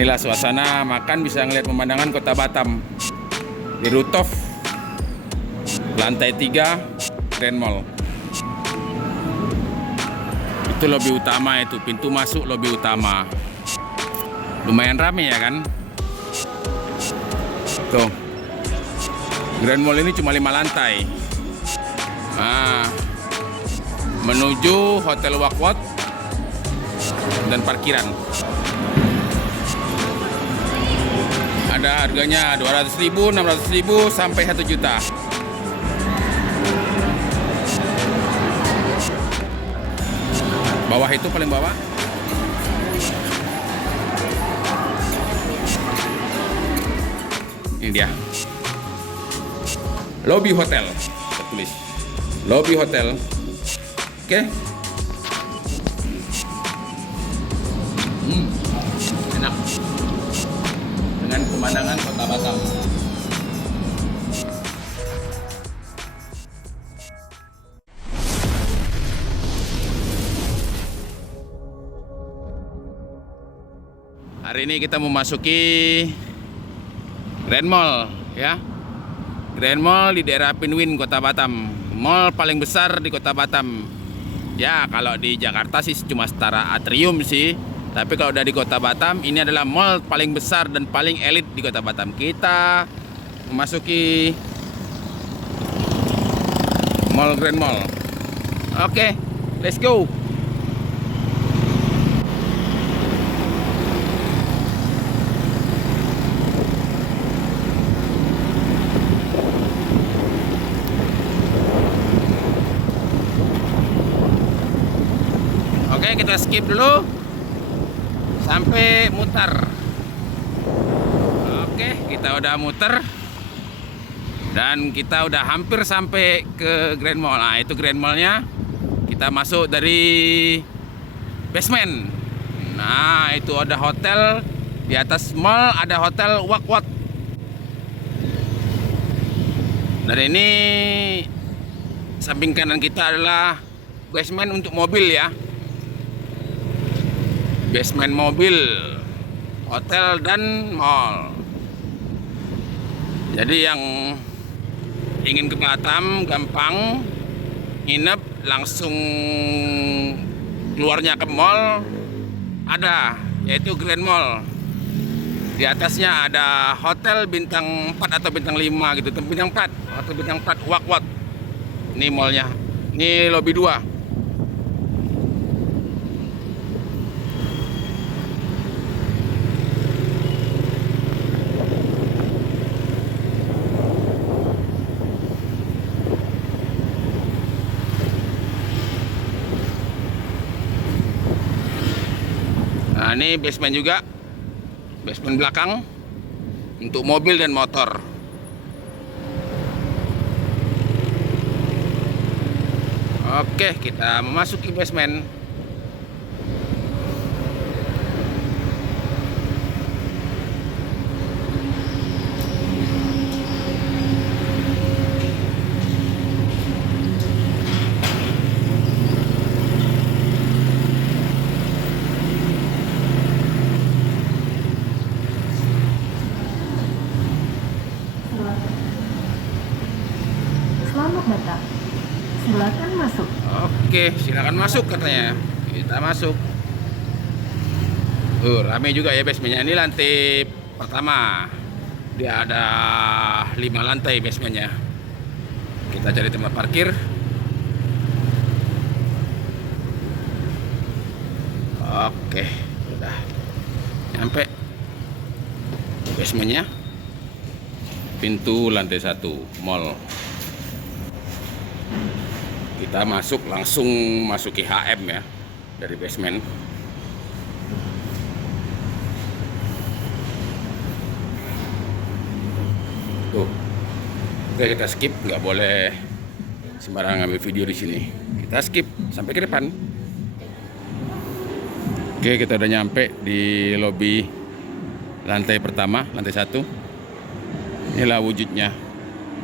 Inilah suasana makan, bisa ngeliat pemandangan kota Batam di rooftop lantai 3 Grand Mall. Itu lobi utama, itu pintu masuk lobi utama. Lumayan rame ya kan? Tuh, Grand Mall ini cuma 5 lantai. Nah, menuju Hotel Wakwat dan parkiran. Ada harganya 200.000, 600.000 sampai 1 juta. Bawah itu paling bawah. Ini dia. Lobby hotel. Kita tulis. Lobby hotel. Oke. Enak. Dengan pemandangan kota Batam. Hari ini kita memasuki Grand Mall ya. Grand Mall di daerah Pinwin, Kota Batam. Mall paling besar di Kota Batam. Ya, kalau di Jakarta sih cuma setara Atrium sih. Tapi kalau udah di Kota Batam, ini adalah mall paling besar dan paling elit di Kota Batam. Kita memasuki Mall Grand Mall. Oke, let's go. Oke, kita skip dulu sampai muter. Oke, kita udah muter dan kita udah hampir sampai ke Grand Mall. Nah, itu Grand Mallnya. Kita masuk dari basement. Nah, itu ada hotel di atas mall, ada hotel Wakwat. Dan ini samping kanan kita adalah basement untuk mobil ya. Basement mobil, hotel dan mall. Jadi yang ingin ke Batam gampang, nginep langsung keluarnya ke mall ada, yaitu Grand Mall. Di atasnya ada hotel bintang 4 atau bintang 5 gitu, bintang 4, hotel bintang 4 Wakwat. Ini mallnya, ini lobby 2. Nah, ini basement juga, basement belakang untuk mobil dan motor. Oke, kita memasuki basement. Selamat datang. Silakan masuk. Oke, silakan masuk katanya. Kita masuk. Rame juga ya basementnya. Ini lantai pertama. Dia ada 5 lantai basementnya. Kita cari tempat parkir. Oke, udah nyampe basementnya. Pintu lantai 1 mall. Kita masuk, langsung masuki HM ya dari basement. Tuh, oke, kita skip, nggak boleh sembarangan ngambil video di sini. Kita skip sampai ke depan. Oke, kita udah nyampe di lobi lantai pertama, lantai 1. Inilah wujudnya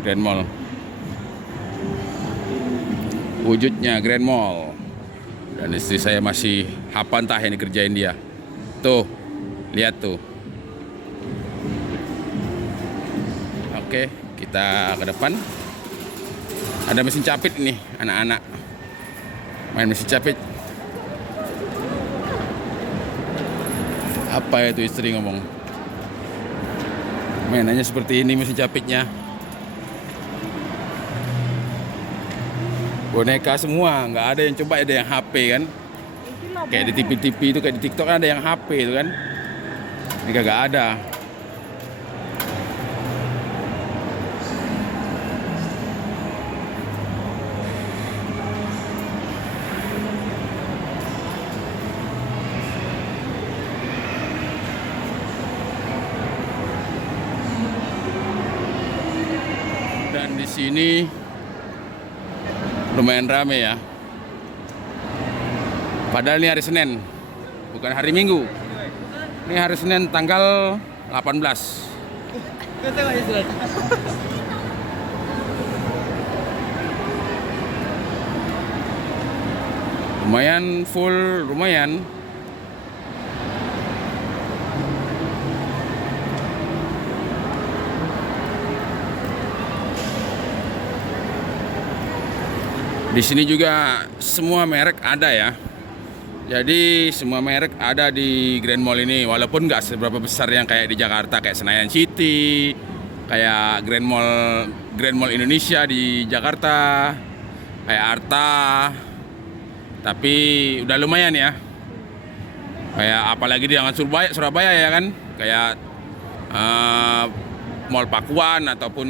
Grand Mall. Wujudnya Grand Mall. Dan istri saya masih hafal, entah yang dikerjain dia. Tuh, lihat tuh. Oke, kita ke depan. Ada mesin capit nih, anak-anak main mesin capit. Apa itu istri ngomong? Mainannya seperti ini mesin capitnya. Boneka semua, nggak ada yang coba, ada yang HP kan. Kayak di TV-TV itu, kayak di TikTok ada yang HP itu kan. Ini kagak ada. Dan di sini lumayan rame ya. Padahal ini hari Senin, bukan hari Minggu. Ini hari Senin tanggal 18. Lumayan full, lumayan. Di sini juga semua merek ada ya. Jadi semua merek ada di Grand Mall ini, walaupun nggak seberapa besar yang kayak di Jakarta, kayak Senayan City, kayak Grand Mall Indonesia di Jakarta, kayak Arta. Tapi udah lumayan ya. Kayak apalagi di Surabaya ya kan, kayak Mall Pakuan ataupun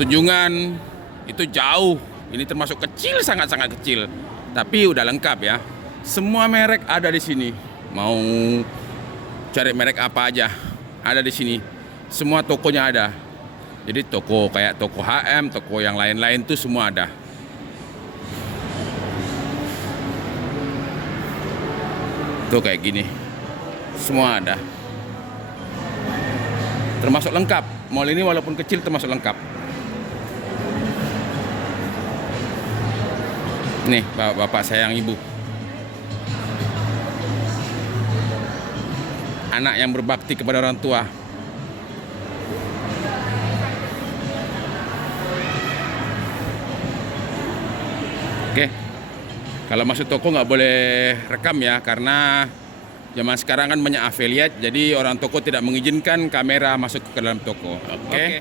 Tunjungan itu jauh. Ini termasuk kecil, sangat-sangat kecil. Tapi udah lengkap ya. Semua merek ada di sini. Mau cari merek apa aja ada di sini. Semua tokonya ada. Jadi toko kayak toko HM, toko yang lain-lain tuh semua ada. Tuh kayak gini. Semua ada. Termasuk lengkap. Mall ini walaupun kecil termasuk lengkap. Nih, bapak sayang ibu. Anak yang berbakti kepada orang tua. Oke. Kalau masuk toko nggak boleh rekam ya, karena zaman sekarang kan banyak affiliate, jadi orang toko tidak mengizinkan kamera masuk ke dalam toko. Oke.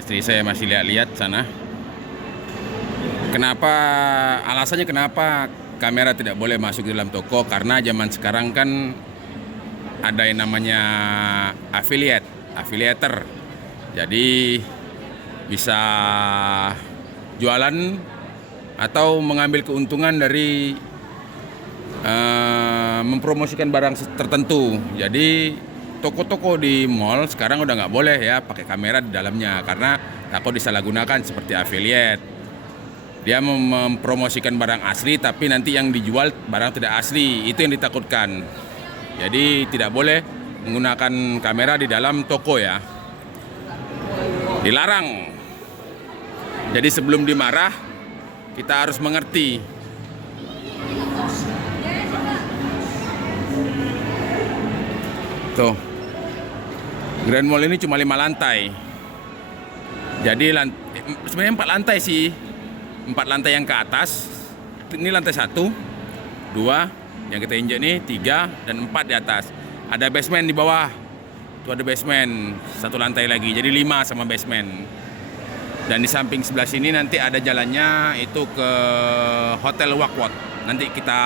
Istri saya masih lihat-lihat sana. Alasannya kenapa kamera tidak boleh masuk ke dalam toko? Karena zaman sekarang kan ada yang namanya affiliator. Jadi bisa jualan atau mengambil keuntungan dari mempromosikan barang tertentu. Jadi toko-toko di mall sekarang udah nggak boleh ya pakai kamera di dalamnya, karena takut disalahgunakan seperti affiliate. Dia mempromosikan barang asli, tapi nanti yang dijual barang tidak asli. Itu yang ditakutkan. Jadi tidak boleh menggunakan kamera di dalam toko ya. Dilarang. Jadi sebelum dimarah, kita harus mengerti. Tuh. Grand Mall ini cuma 5 lantai. Jadi sebenarnya 4 lantai sih. 4 lantai yang ke atas. Ini lantai 1, 2, yang kita injek nih 3 dan 4 di atas. Ada basement di bawah. Itu ada basement 1 lantai lagi. Jadi 5 sama basement. Dan di samping sebelah sini nanti ada jalannya itu ke Hotel Wakwat. Nanti kita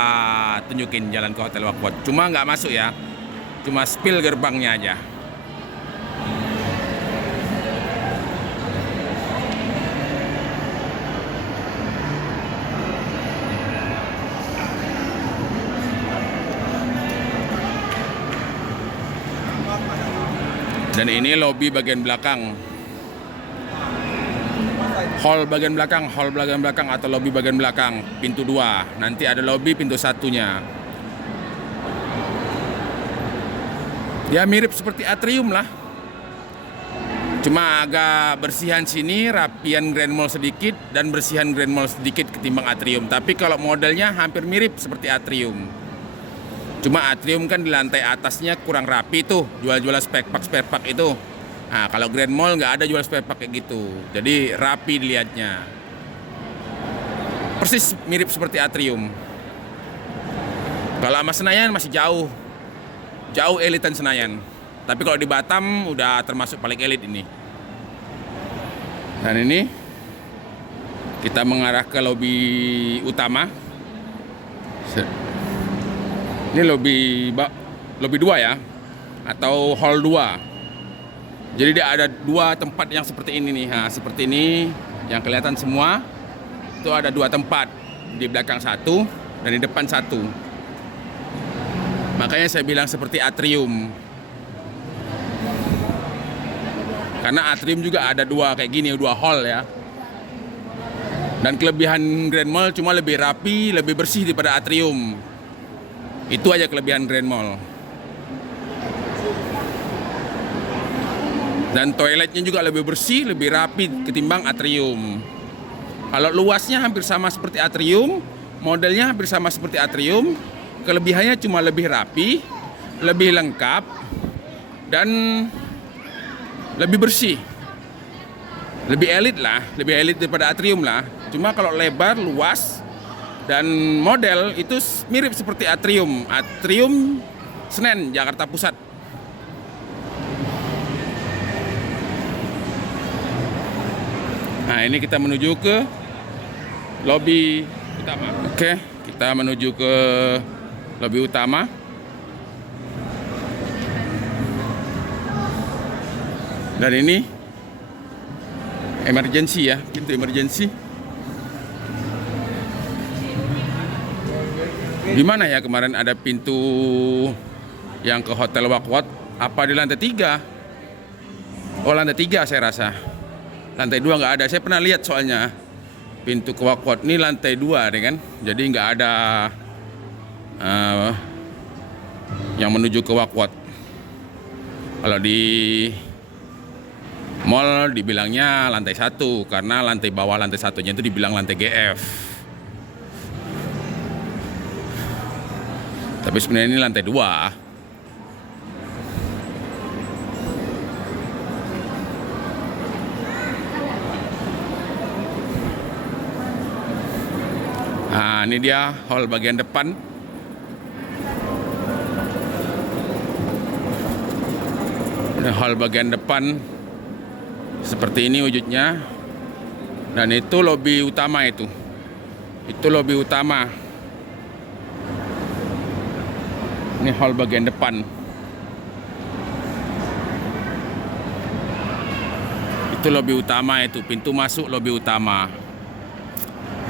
tunjukin jalan ke Hotel Wakwat. Cuma nggak masuk ya. Cuma spill gerbangnya aja. Dan ini lobi bagian belakang. Hall bagian belakang atau lobi bagian belakang, pintu 2. Nanti ada lobi pintu 1-nya. Ya mirip seperti atrium lah. Cuma agak bersihan sini, rapian Grand Mall sedikit, dan bersihan Grand Mall sedikit ketimbang atrium. Tapi kalau modelnya hampir mirip seperti atrium. Cuma atrium kan di lantai atasnya kurang rapi tuh, jual-jual spare pak itu. Nah, kalau Grand Mall nggak ada jual spare part kayak gitu. Jadi rapi dilihatnya. Persis mirip seperti Atrium. Kalau sama Senayan masih jauh. Jauh elitan Senayan. Tapi kalau di Batam udah termasuk paling elit ini. Dan ini kita mengarah ke lobi utama. Ini lobi 2 ya. Atau hall 2. Jadi dia ada 2 tempat yang seperti ini nih. Nah, seperti ini yang kelihatan semua. Itu ada 2 tempat. Di belakang 1 dan di depan 1. Makanya saya bilang seperti Atrium. Karena Atrium juga ada 2 kayak gini, 2 hall ya. Dan kelebihan Grand Mall cuma lebih rapi, lebih bersih daripada Atrium. Itu aja kelebihan Grand Mall. Dan toiletnya juga lebih bersih, lebih rapi ketimbang Atrium. Kalau luasnya hampir sama seperti Atrium, modelnya hampir sama seperti Atrium, kelebihannya cuma lebih rapi, lebih lengkap, dan lebih bersih. Lebih elit lah, lebih elit daripada Atrium lah. Cuma kalau lebar, luas, dan model itu mirip seperti Atrium. Atrium Senen, Jakarta Pusat. Nah, ini kita menuju ke lobi utama. Oke, kita menuju ke lobi utama. Dan ini emergency ya, pintu emergency. Di mana ya kemarin ada pintu yang ke Hotel Wakwat? Apa di lantai 3? Oh, lantai 3 saya rasa. Lantai 2 nggak ada. Saya pernah lihat soalnya pintu ke Wakwat ini lantai 2 deh kan. Jadi nggak ada yang menuju ke Wakwat. Kalau di mall dibilangnya lantai 1 karena lantai bawah lantai 1-nya itu dibilang lantai GF. Tapi sebenarnya ini lantai 2. Nah, ini dia hall bagian depan. Ini hall bagian depan seperti ini wujudnya. Dan itu lobi utama itu. Itu lobi utama. Ini hall bagian depan. Itu lobi utama itu, pintu masuk lobi utama.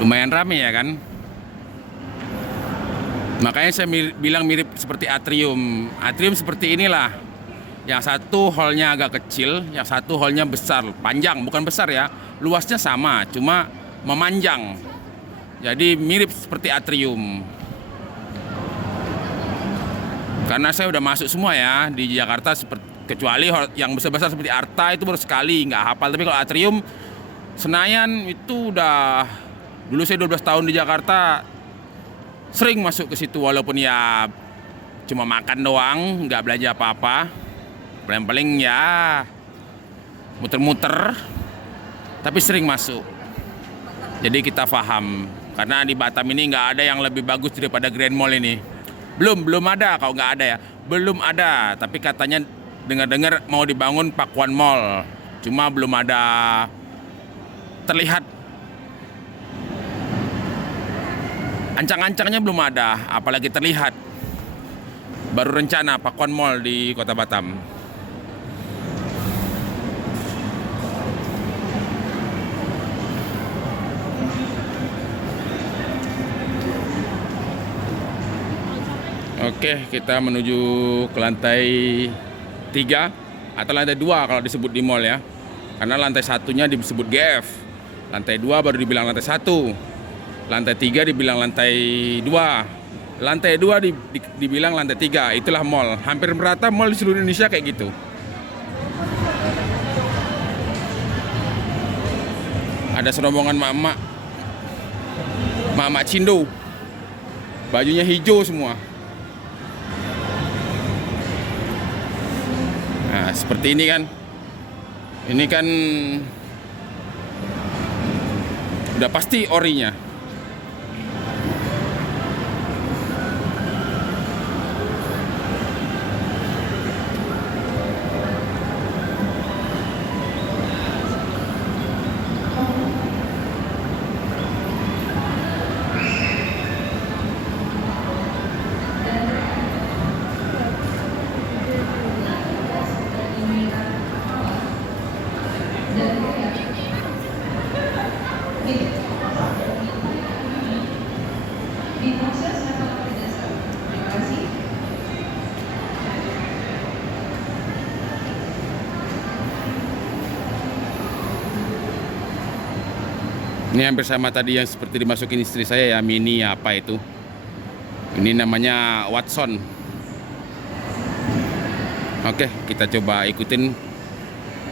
Lumayan rame ya kan? Makanya saya bilang mirip seperti Atrium. Atrium seperti inilah. Yang satu hallnya agak kecil, yang satu hallnya besar, panjang, bukan besar ya. Luasnya sama, cuma memanjang. Jadi mirip seperti Atrium. Karena saya udah masuk semua ya di Jakarta, kecuali yang besar-besar seperti Arta itu baru sekali, nggak hafal. Tapi kalau Atrium, Senayan itu udah, dulu saya 12 tahun di Jakarta, sering masuk ke situ walaupun ya cuma makan doang, nggak belanja apa-apa. Paling-paling ya muter-muter, tapi sering masuk. Jadi kita paham, karena di Batam ini nggak ada yang lebih bagus daripada Grand Mall ini. Belum ada, kalau nggak ada ya, belum ada. Tapi katanya dengar-dengar mau dibangun Pakuan Mall, cuma belum ada terlihat. Ancang-ancangnya belum ada, apalagi terlihat. Baru rencana Pakuan Mall di Kota Batam. Oke, kita menuju ke lantai 3 atau lantai 2 kalau disebut di mall ya. Karena lantai 1-nya disebut GF. Lantai 2 baru dibilang lantai 1. Lantai 3 dibilang lantai 2. Lantai 2 dibilang lantai 3. Itulah mall. Hampir merata mall di seluruh Indonesia kayak gitu. Ada serombongan mak-mak. Mak-mak Cindo. Bajunya hijau semua. Nah, seperti ini kan. Ini kan udah pasti orinya. Ini hampir sama tadi yang seperti dimasukin istri saya ya, Mini apa itu. Ini namanya Watson. Oke, kita coba ikutin.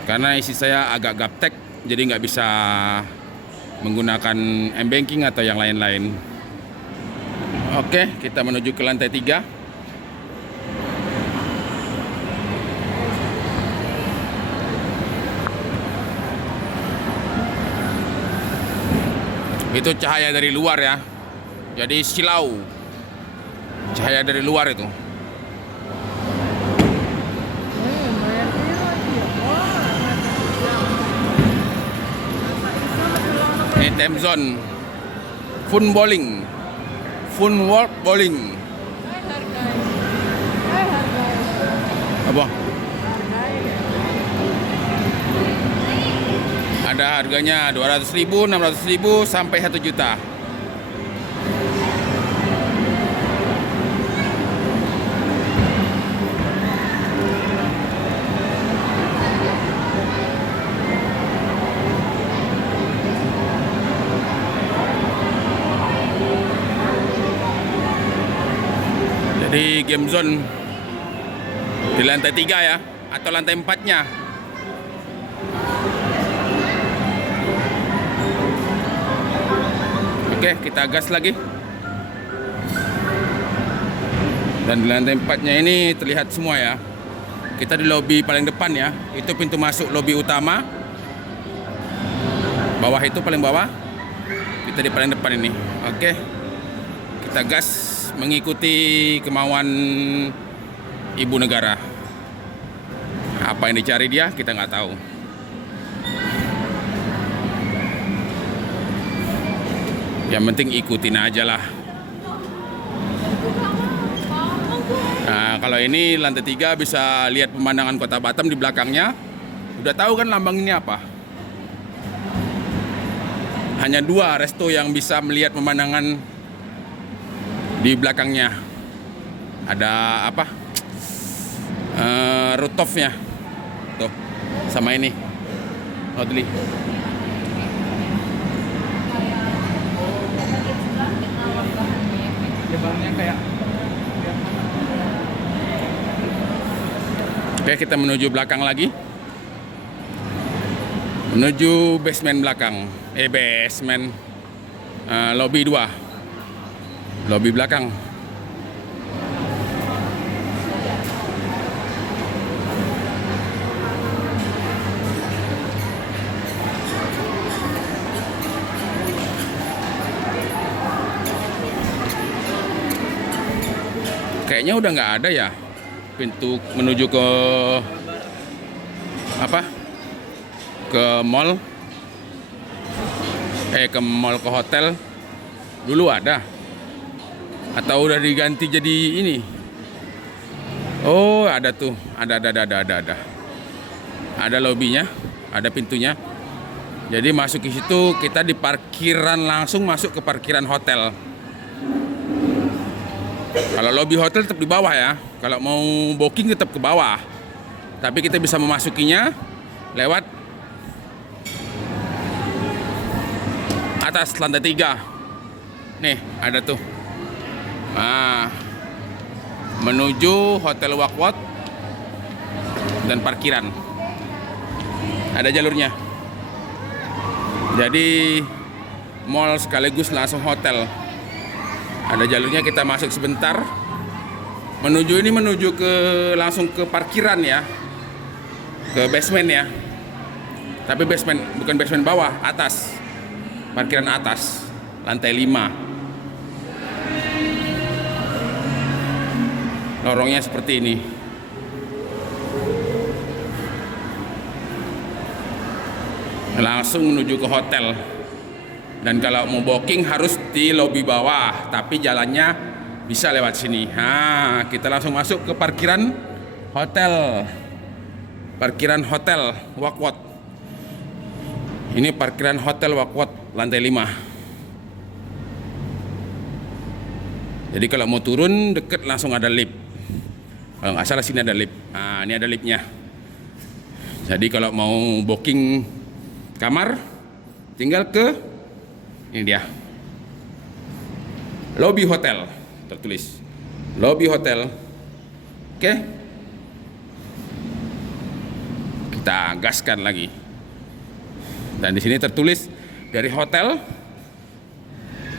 Karena isi saya agak gaptek, jadi nggak bisa menggunakan m-banking atau yang lain-lain. Oke, kita menuju ke lantai 3. Itu cahaya dari luar ya. Jadi silau. Cahaya dari luar itu. Ini time zone. Fun bowling. Fun world bowling. Apa? Ada harganya 200.000, 600.000 sampai 1 juta. Jadi game zone di lantai 3 ya, atau lantai 4-nya. Oke, kita gas lagi. Dan di lantai 4-nya ini terlihat semua ya. Kita di lobi paling depan ya. Itu pintu masuk lobi utama. Bawah itu paling bawah. Kita di paling depan ini. Oke. Kita gas mengikuti kemauan ibu negara. Apa yang dicari dia kita nggak tahu. Yang penting ikutin aja lah. Nah, kalau ini lantai 3 bisa lihat pemandangan kota Batam di belakangnya. Udah tahu kan lambang ini apa? Hanya 2 resto yang bisa melihat pemandangan di belakangnya. Ada apa? Rooftopnya. Tuh, sama ini. Rodli. Oke, kita menuju belakang lagi. Menuju basement belakang. Basement. Lobby 2. Lobby belakang. Kayaknya udah nggak ada ya pintu menuju ke apa? Ke mall. Ke mall, ke hotel. Dulu ada. Atau udah diganti jadi ini? Oh, ada tuh. Ada. Ada lobinya, ada pintunya. Jadi masuk ke situ kita di parkiran, langsung masuk ke parkiran hotel. Kalau lobby hotel tetap di bawah ya. Kalau mau booking tetap ke bawah. Tapi kita bisa memasukinya lewat atas lantai 3. Nih, ada tuh. Nah, menuju Hotel Wakwat dan parkiran. Ada jalurnya. Jadi mall sekaligus langsung hotel. Ada jalurnya, kita masuk sebentar. Menuju ke langsung ke parkiran ya. Ke basement ya. Tapi basement, bukan basement bawah, atas. Parkiran atas, lantai 5. Lorongnya seperti ini. Langsung menuju ke hotel. Dan kalau mau booking harus di lobi bawah, tapi jalannya bisa lewat sini. Nah, kita langsung masuk ke parkiran hotel. Parkiran hotel Wakwat. Ini parkiran hotel Wakwat lantai 5. Jadi kalau mau turun deket langsung ada lift. Kalau nggak salah sini ada lift. Nah, ini ada liftnya. Jadi kalau mau booking kamar, tinggal ke ini dia. Lobby hotel, tertulis. Lobby hotel. Oke. Kita gaskan lagi. Dan di sini tertulis dari hotel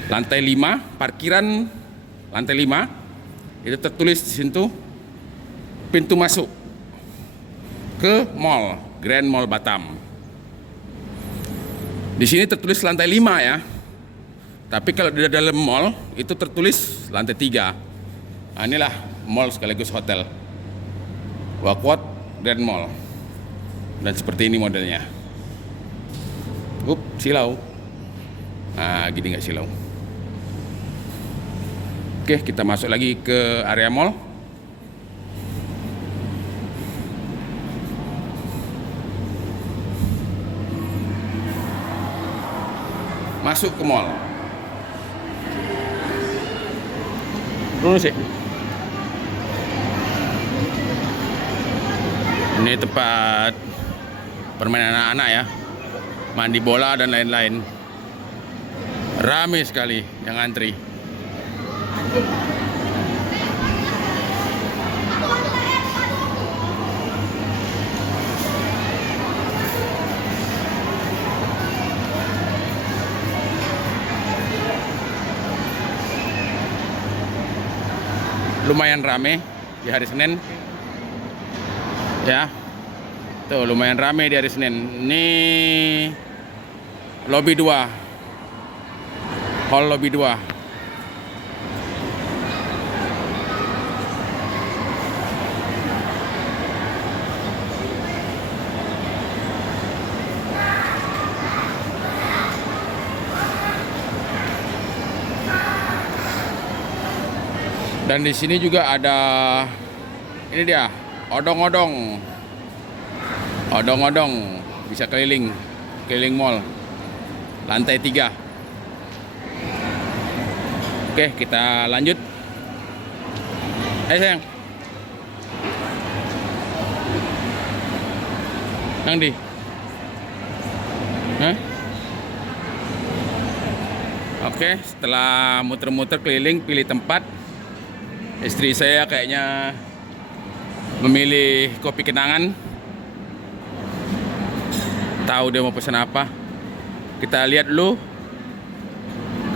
lantai 5, parkiran lantai 5. Itu tertulis di situ pintu masuk ke mall, Grand Mall Batam. Di sini tertulis lantai 5 ya. Tapi kalau di dalam mall itu tertulis lantai 3. Nah, inilah mall sekaligus hotel. Wakwat Grand Mall. Dan seperti ini modelnya. Silau. Nah, gini nggak silau. Oke, kita masuk lagi ke area mall. Masuk ke mall. Lurus sih. Ini tempat permainan anak-anak ya. Mandi bola dan lain-lain. Ramai sekali yang antri. Lumayan rame di hari Senin. Ya. Tuh, lumayan rame di hari Senin. Ini lobby 2. Hall lobby 2. Dan di sini juga ada ini dia, odong-odong. Odong-odong bisa keliling mall. Lantai 3. Oke, kita lanjut. Ayo sayang. Nang di. Hah? Oke, setelah muter-muter keliling pilih tempat, istri saya kayaknya memilih kopi kenangan. Tahu dia mau pesan apa. Kita lihat dulu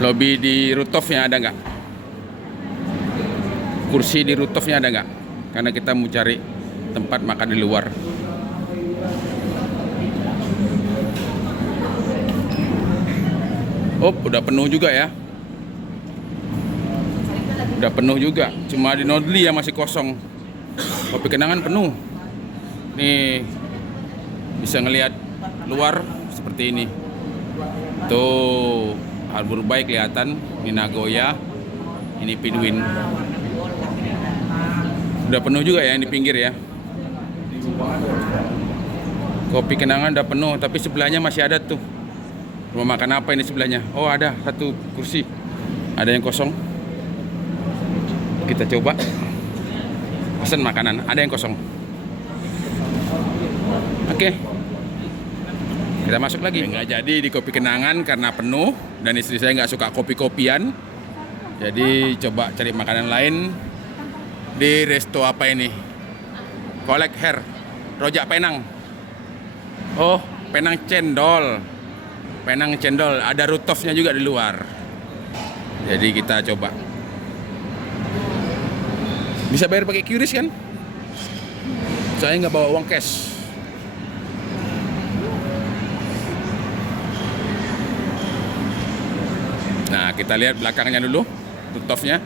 lobby di rooftopnya ada nggak. Kursi di rooftopnya ada nggak. Karena kita mau cari tempat makan di luar. Oh, udah penuh juga ya. Udah penuh juga. Cuma di Nodli yang masih kosong. Kopi kenangan penuh. Nih bisa ngelihat luar seperti ini. Tuh Harbor Bay kelihatan. Ini Nagoya. Ini Pinwin. Udah penuh juga ya yang di pinggir ya. Kopi kenangan udah penuh, tapi sebelahnya masih ada tuh. Rumah makan apa ini sebelahnya? Oh, ada satu kursi. Ada yang kosong. Kita coba pesan makanan. Ada yang kosong. Oke. Kita masuk lagi. Nggak jadi di kopi kenangan karena penuh. Dan istri saya nggak suka kopi-kopian. Jadi coba cari makanan lain. Di resto apa ini? Kolek Hair. Rojak Penang. Oh, Penang Cendol. Penang Cendol. Ada rooftopnya juga di luar. Jadi kita coba. Bisa bayar pakai QRIS kan? Saya nggak bawa uang cash. Nah, kita lihat belakangnya dulu, rooftopnya.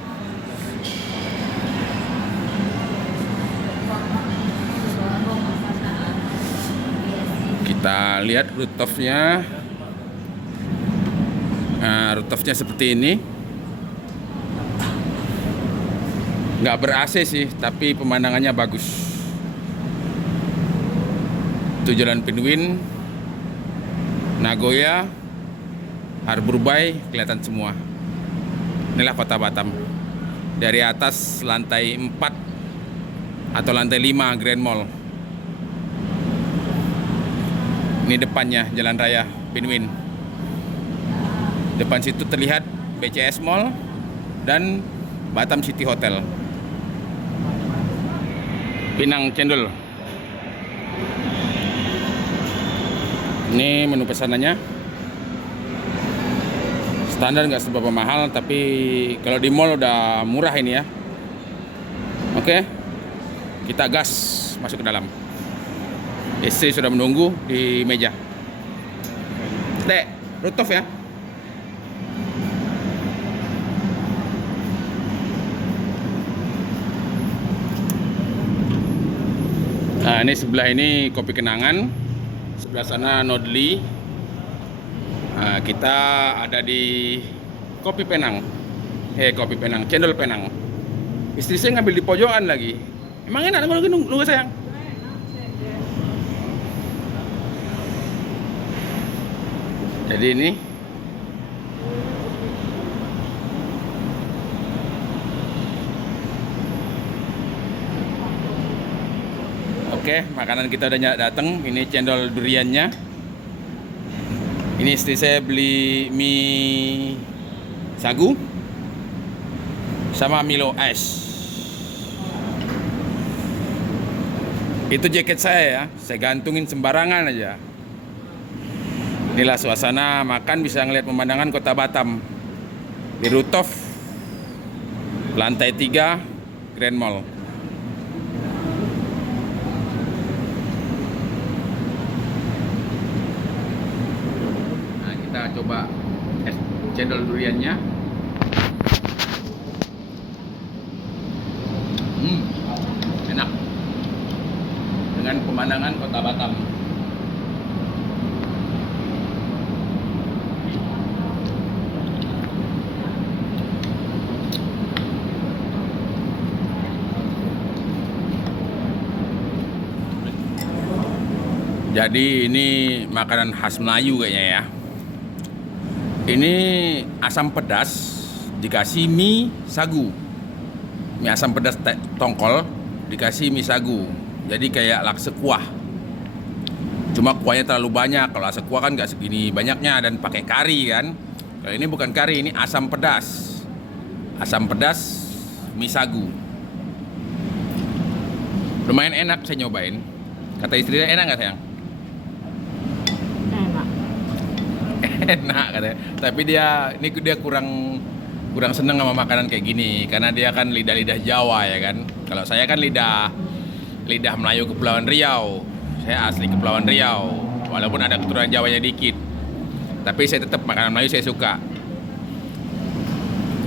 Kita lihat rooftopnya. Nah, rooftopnya seperti ini. Nggak ber-AC sih, tapi pemandangannya bagus. Itu Jalan Pinwin, Nagoya, Harbour Bay, kelihatan semua. Inilah kota Batam. Dari atas lantai 4 atau lantai 5 Grand Mall. Ini depannya Jalan Raya Pinwin. Depan situ terlihat BCS Mall dan Batam City Hotel. Pinang cendol. Ini menu pesanannya. Standar nggak seberapa mahal, tapi kalau di mall udah murah ini ya. Oke, kita gas masuk ke dalam. Istri sudah menunggu di meja. Dek, rooftop ya. Nah, ini sebelah ini Kopi Kenangan, sebelah sana Nodli. Nah, kita ada di Kopi Penang. Kopi Penang, cendol Penang. Istri saya ngambil di pojokan lagi. Emang enak nunggu sayang? Jadi ini oke, makanan kita udah datang. Ini cendol duriannya. Ini istri saya beli mie sagu sama Milo es. Itu jaket saya ya, saya gantungin sembarangan aja. Inilah suasana makan, bisa ngeliat pemandangan kota Batam di rooftop lantai 3 Grand Mall. Nah, kita coba es cendol duriannya. Enak dengan pemandangan kota Batam. Jadi ini makanan khas Melayu kayaknya ya. Ini asam pedas dikasih mie sagu. Mie asam pedas tongkol dikasih mie sagu. Jadi kayak lakse kuah. Cuma kuahnya terlalu banyak. Kalau lakse kuah kan nggak segini banyaknya dan pakai kari kan. Kalau ini bukan kari, ini asam pedas. Asam pedas mie sagu. Lumayan enak, saya nyobain. Kata istrinya, enak nggak sayang? Enak katanya. Tapi dia kurang seneng sama makanan kayak gini karena dia kan lidah Jawa ya kan. Kalau saya kan lidah Melayu Kepulauan Riau. Saya asli Kepulauan Riau. Walaupun ada keturunan Jawanya dikit. Tapi saya tetap makanan Melayu saya suka.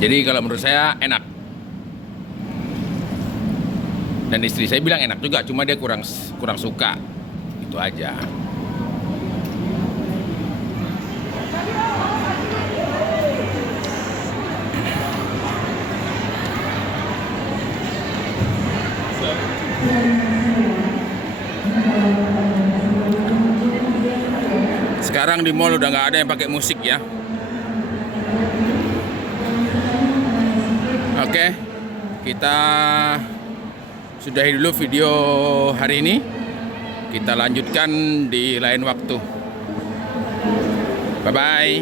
Jadi kalau menurut saya enak. Dan istri saya bilang enak juga, cuma dia kurang suka. Itu aja. Sekarang di mall udah nggak ada yang pakai musik ya. Oke, kita sudahi dulu video hari ini. Kita lanjutkan di lain waktu. Bye bye.